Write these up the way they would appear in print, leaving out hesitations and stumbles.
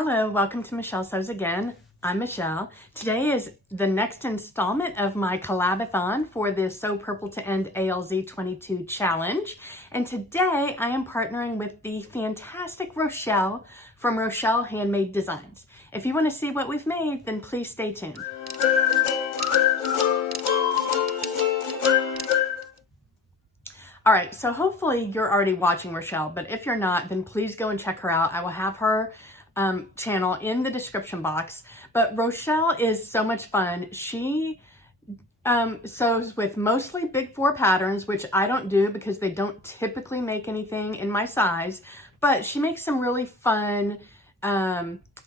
Hello, welcome to Michelle Sews Again. I'm Michelle. Today is the next installment of my Collab-a-Thon for the Sew Purple to End ALZ 22 challenge. And today I am partnering with the fantastic Rochelle from rochelle.handmade.designs. If you want to see what we've made, then please stay tuned. All right, so hopefully you're already watching Rochelle, but if you're not, then please go and check her out. I will have her channel in the description box. But Rochelle is so much fun. She sews with mostly big 4 patterns, which I don't do because they don't typically make anything in my size, but she makes some really fun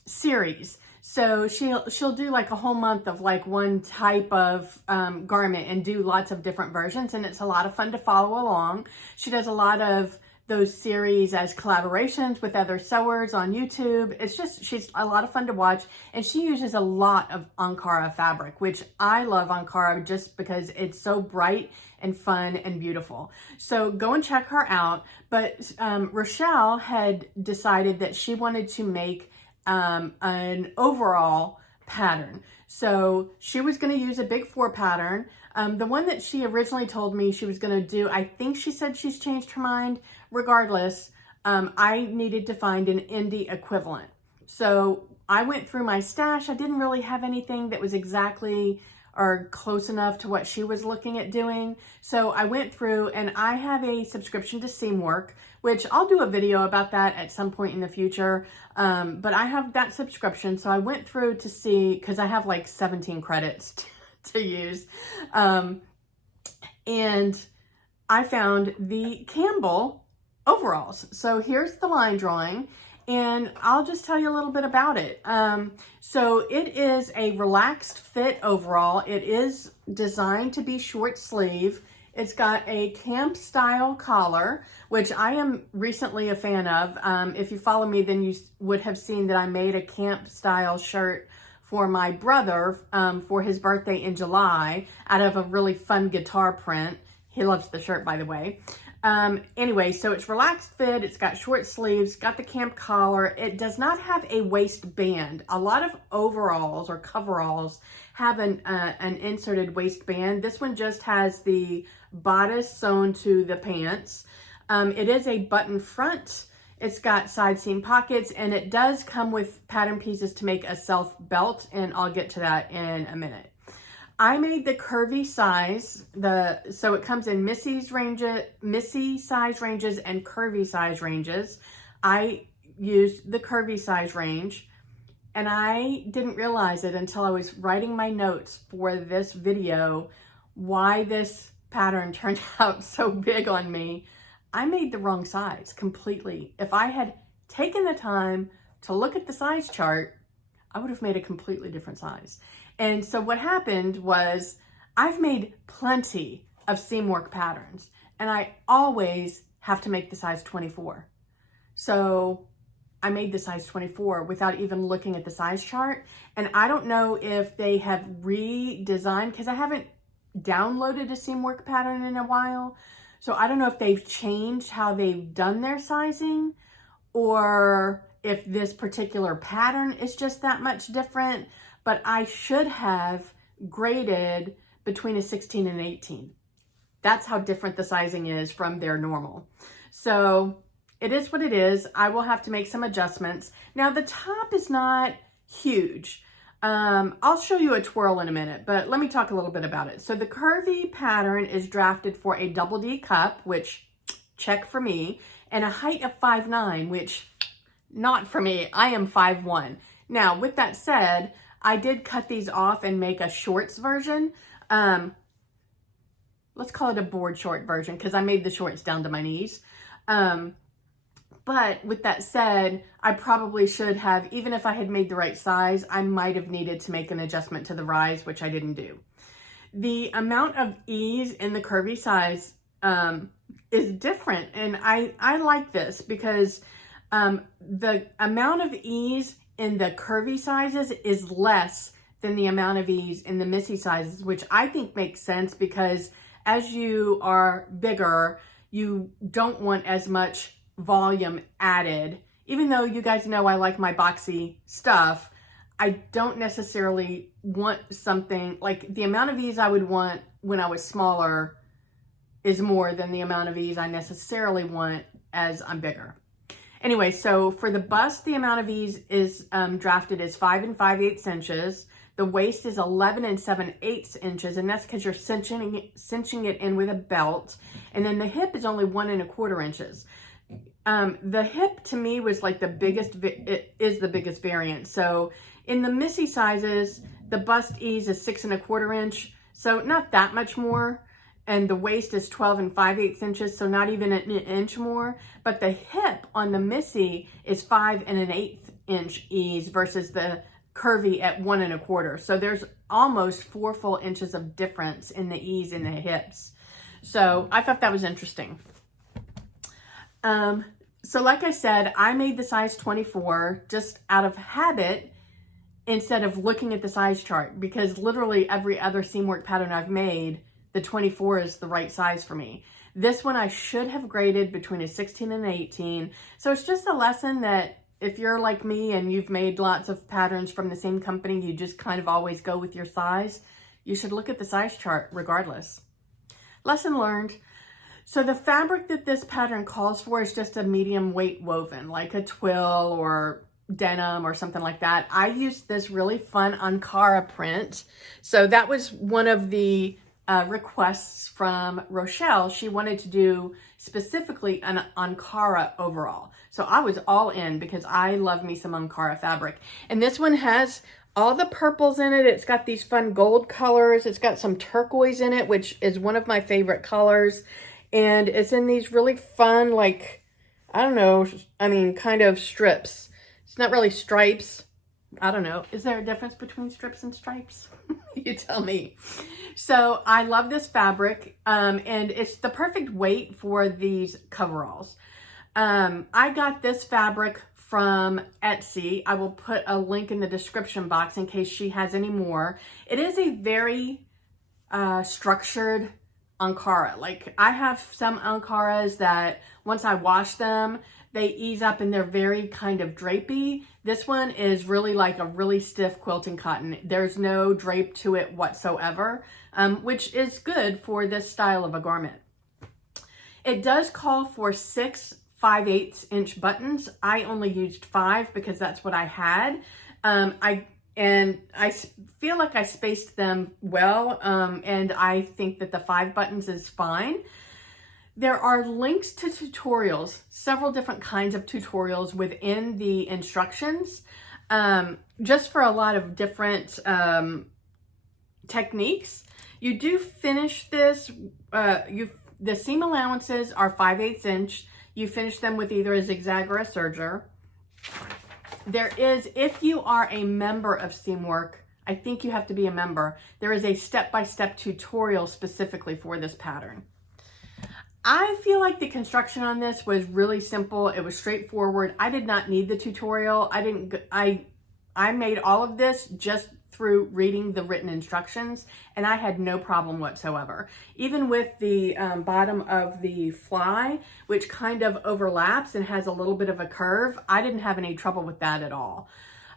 series. So she'll do like a whole month of like one type of garment and do lots of different versions, and it's a lot of fun to follow along. She does a lot of those series as collaborations with other sewers on YouTube. She's a lot of fun to watch, and she uses a lot of ANKARA fabric, which I love ANKARA just because it's so bright and fun and beautiful. So go and check her out. But Rochelle had decided that she wanted to make an overall pattern. So she was going to use a big 4 pattern. The one that she originally told me she was going to do, I think she said she's changed her mind. Regardless, I needed to find an indie equivalent. So I went through my stash. I didn't really have anything that was exactly or close enough to what she was looking at doing. So I went through, and I have a subscription to Seamwork, which I'll do a video about that at some point in the future. But I have that subscription. So I went through to see, because I have like 17 credits to use. And I found the Campbell overalls. So here's the line drawing, and I'll just tell you a little bit about it. So it is a relaxed fit overall. It is designed to be short sleeve. It's got a camp style collar, which I am recently a fan of. If you follow me, then you would have seen that I made a camp style shirt for my brother for his birthday in July out of a really fun guitar print. He loves the shirt, by the way. Anyway, so it's relaxed fit. It's got short sleeves, got the camp collar. It does not have a waistband. A lot of overalls or coveralls have an inserted waistband. This one just has the bodice sewn to the pants. It is a button front. It's got side seam pockets, and it does come with pattern pieces to make a self belt, and I'll get to that in a minute. I made the curvy size, so it comes in Missy size ranges and curvy size ranges. I used the curvy size range, and I didn't realize it until I was writing my notes for this video why this pattern turned out so big on me. I made the wrong size completely. If I had taken the time to look at the size chart, I would have made a completely different size. And so what happened was I've made plenty of Seamwork patterns, and I always have to make the size 24. So I made the size 24 without even looking at the size chart. And I don't know if they have redesigned, because I haven't downloaded a Seamwork pattern in a while. So I don't know if they've changed how they've done their sizing, or if this particular pattern is just that much different. But I should have graded between a 16 and 18. That's how different the sizing is from their normal. So it is what it is. I will have to make some adjustments. Now the top is not huge. I'll show you a twirl in a minute, but let me talk a little bit about it. So the curvy pattern is drafted for a double D cup, which check for me, and a height of 5'9", which not for me. I am 5'1". Now with that said, I did cut these off and make a shorts version. Let's call it a board short version, because I made the shorts down to my knees. But with that said, I probably should have, even if I had made the right size, I might have needed to make an adjustment to the rise, which I didn't do. The amount of ease in the curvy size is different. And I like this because the amount of ease in the curvy sizes is less than the amount of ease in the Missy sizes, which I think makes sense because as you are bigger, you don't want as much volume added even though you guys know I like my boxy stuff, I don't necessarily want something, like the amount of ease I would want when I was smaller is more than the amount of ease I necessarily want as I'm bigger. Anyway, so for the bust, the amount of ease is drafted as 5 5/8 inches. The waist is 11 7/8 inches, and that's because you're cinching it in with a belt. And then the hip is only 1 1/4 inches. The hip to me was like it is the biggest variant. So in the Missy sizes, the bust ease is 6 1/4 inch, so not that much more. And the waist is 12 5/8 inches, so not even an inch more. But the hip on the Missy is 5 1/8 inch ease versus the curvy at 1 1/4. So there's almost 4 full inches of difference in the ease in the hips. So I thought that was interesting. So like I said, I made the size 24 just out of habit instead of looking at the size chart, because literally every other Seamwork pattern I've made, the 24 is the right size for me. This one I should have graded between a 16 and an 18. So it's just a lesson that if you're like me and you've made lots of patterns from the same company, you just kind of always go with your size, you should look at the size chart regardless. Lesson learned. So the fabric that this pattern calls for is just a medium weight woven, like a twill or denim or something like that. I used this really fun ANKARA print. So that was one of the requests from Rochelle. She wanted to do specifically an ANKARA overall. So I was all in because I love me some ANKARA fabric. And this one has all the purples in it. It's got these fun gold colors. It's got some turquoise in it, which is one of my favorite colors. And it's in these really fun, like, I don't know, I mean, kind of strips. It's not really stripes. I don't know. Is there a difference between strips and stripes? You tell me. So I love this fabric, and it's the perfect weight for these coveralls. I got this fabric from Etsy. I will put a link in the description box in case she has any more. It is a very structured ANKARA. Like, I have some ANKARAs that once I wash them, they ease up and they're very kind of drapey. This one is really like a really stiff quilting cotton. There's no drape to it whatsoever, which is good for this style of a garment. It does call for 6 5/8 inch buttons. I only used 5 because that's what I had. I feel like I spaced them well, and I think that the 5 buttons is fine. There are links to tutorials, several different kinds of tutorials within the instructions, just for a lot of different techniques. You do finish this, the seam allowances are 5/8 inch. You finish them with either a zigzag or a serger. There is, if you are a member of Seamwork, I think you have to be a member, there is a step-by-step tutorial specifically for this pattern. I feel like the construction on this was really simple. It was straightforward. I did not need the tutorial. I made all of this just through reading the written instructions, and I had no problem whatsoever. Even with the bottom of the fly, which kind of overlaps and has a little bit of a curve, I didn't have any trouble with that at all.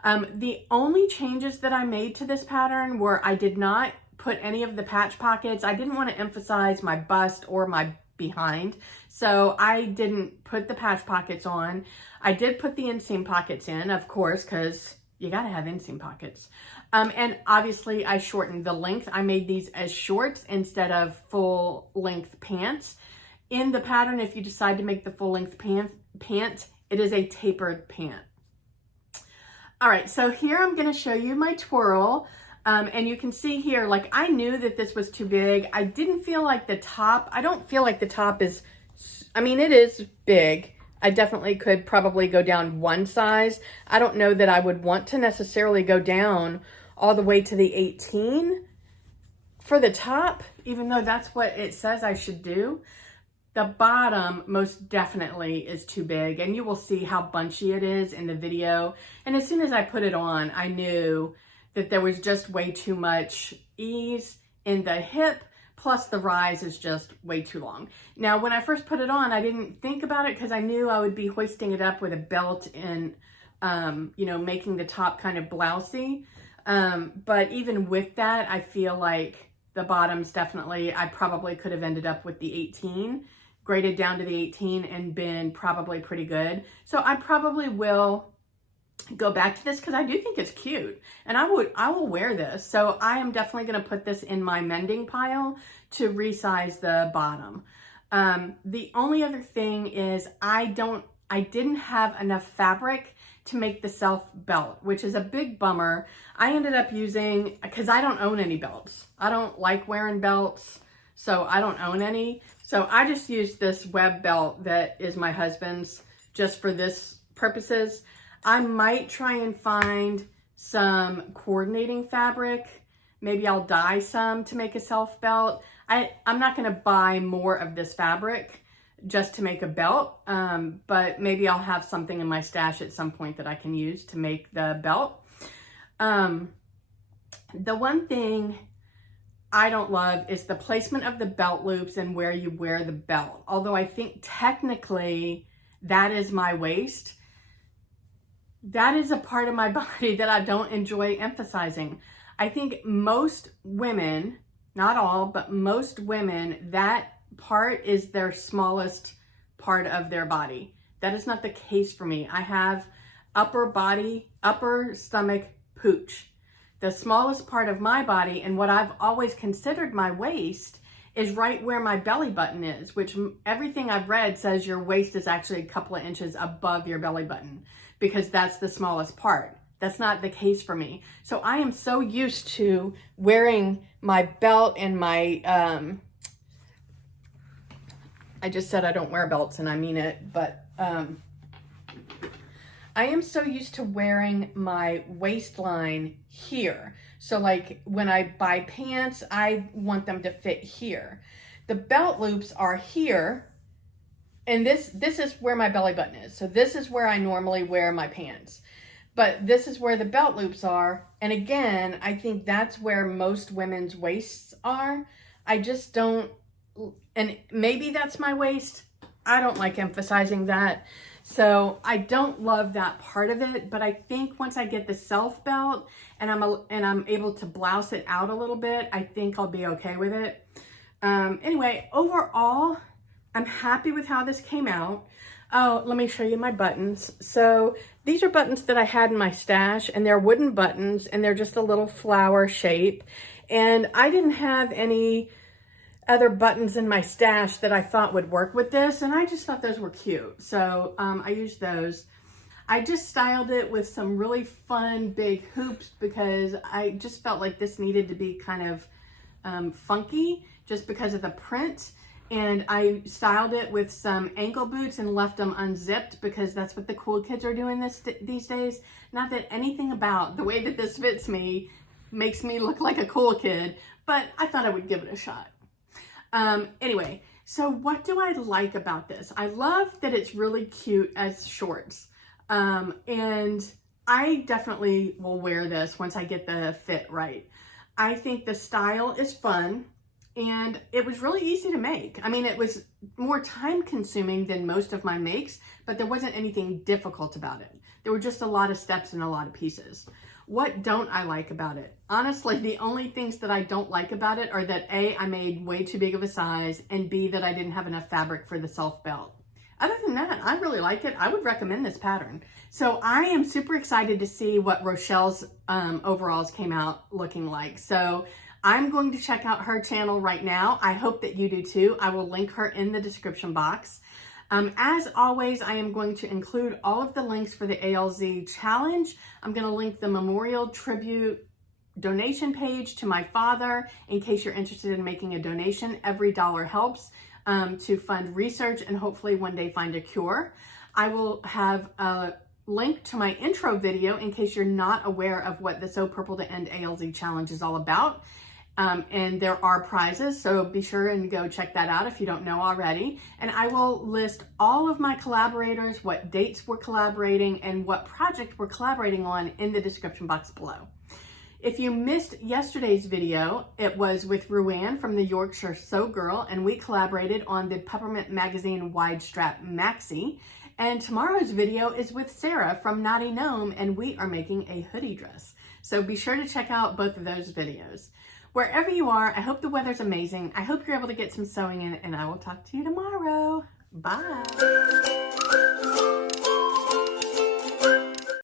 The only changes that I made to this pattern were I did not put any of the patch pockets. I didn't want to emphasize my bust or my behind, so I didn't put the patch pockets on. I did put the inseam pockets in, of course, because you gotta have inseam pockets. And obviously I shortened the length. I made these as shorts instead of full length pants. In the pattern, if you decide to make the full length pant, it is a tapered pant. All right, so here I'm gonna show you my twirl. And you can see here, like, I knew that this was too big. I didn't feel like the top, I don't feel like the top is, I mean, it is big. I definitely could probably go down one size. I don't know that I would want to necessarily go down all the way to the 18 for the top, even though that's what it says I should do. The bottom most definitely is too big, and you will see how bunchy it is in the video. And as soon as I put it on, I knew that there was just way too much ease in the hip. plus the rise is just way too long. Now, when I first put it on, I didn't think about it because I knew I would be hoisting it up with a belt and, you know, making the top kind of blousey. But even with that, I feel like the bottoms definitely, I probably could have ended up with the 18, graded down to the 18 and been probably pretty good. So I probably will go back to this because I do think it's cute and I will wear this. So I am definitely going to put this in my mending pile to resize the bottom. The only other thing is I didn't have enough fabric to make the self belt, which is a big bummer. I ended up using, because I don't own any belts. I don't like wearing belts, so I don't own any. So I just used this web belt that is my husband's just for this purposes. I might try and find some coordinating fabric. Maybe I'll dye some to make a self belt. I'm not gonna buy more of this fabric just to make a belt, but maybe I'll have something in my stash at some point that I can use to make the belt. The one thing I don't love is the placement of the belt loops and where you wear the belt. Although I think technically that is my waist. That is a part of my body that I don't enjoy emphasizing. I think most women, not all, but most women, that part is their smallest part of their body. That is not the case for me. I have upper stomach pooch. The smallest part of my body, and what I've always considered my waist, is right where my belly button is, which everything I've read says your waist is actually a couple of inches above your belly button because that's the smallest part. That's not the case for me. So I am so used to wearing my belt and my, I just said I don't wear belts and I mean it, but I am so used to wearing my waistline here. So like when I buy pants, I want them to fit here. The belt loops are here, and this is where my belly button is. So this is where I normally wear my pants. But this is where the belt loops are. And again, I think that's where most women's waists are. I just don't, and maybe that's my waist. I don't like emphasizing that. So I don't love that part of it, but I think once I get the self belt and I'm able to blouse it out a little bit, I think I'll be okay with it. Anyway, overall, I'm happy with how this came out. Oh, let me show you my buttons. So these are buttons that I had in my stash, and they're wooden buttons, and they're just a little flower shape. And I didn't have any other buttons in my stash that I thought would work with this, and I just thought those were cute. So I used those. I just styled it with some really fun big hoops because I just felt like this needed to be kind of funky just because of the print. And I styled it with some ankle boots and left them unzipped because that's what the cool kids are doing these days. Not that anything about the way that this fits me makes me look like a cool kid, but I thought I would give it a shot. Anyway, so what do I like about this? I love that it's really cute as shorts. And I definitely will wear this once I get the fit right. I think the style is fun and it was really easy to make. I mean, it was more time consuming than most of my makes, but there wasn't anything difficult about it. There were just a lot of steps and a lot of pieces. What don't I like about it? Honestly, the only things that I don't like about it are that A, I made way too big of a size, and B, that I didn't have enough fabric for the self belt. Other than that, I really like it. I would recommend this pattern. So I am super excited to see what Rochelle's overalls came out looking like. So I'm going to check out her channel right now. I hope that you do too. I will link her in the description box. As always, I am going to include all of the links for the ALZ challenge. I'm going to link the memorial tribute donation page to my father in case you're interested in making a donation. Every dollar helps to fund research and hopefully one day find a cure. I will have a link to my intro video in case you're not aware of what the Sew Purple to End ALZ challenge is all about. And there are prizes, so be sure and go check that out if you don't know already. And I will list all of my collaborators, what dates we're collaborating, and what project we're collaborating on in the description box below. If you missed yesterday's video, it was with Ruan from the Yorkshire Sew Girl, and we collaborated on the Peppermint magazine wide strap Maxi. And tomorrow's video is with Sara from Naughty Gnome, and we are making a hoodie dress. So be sure to check out both of those videos. Wherever you are, I hope the weather's amazing. I hope you're able to get some sewing in, and I will talk to you tomorrow. Bye.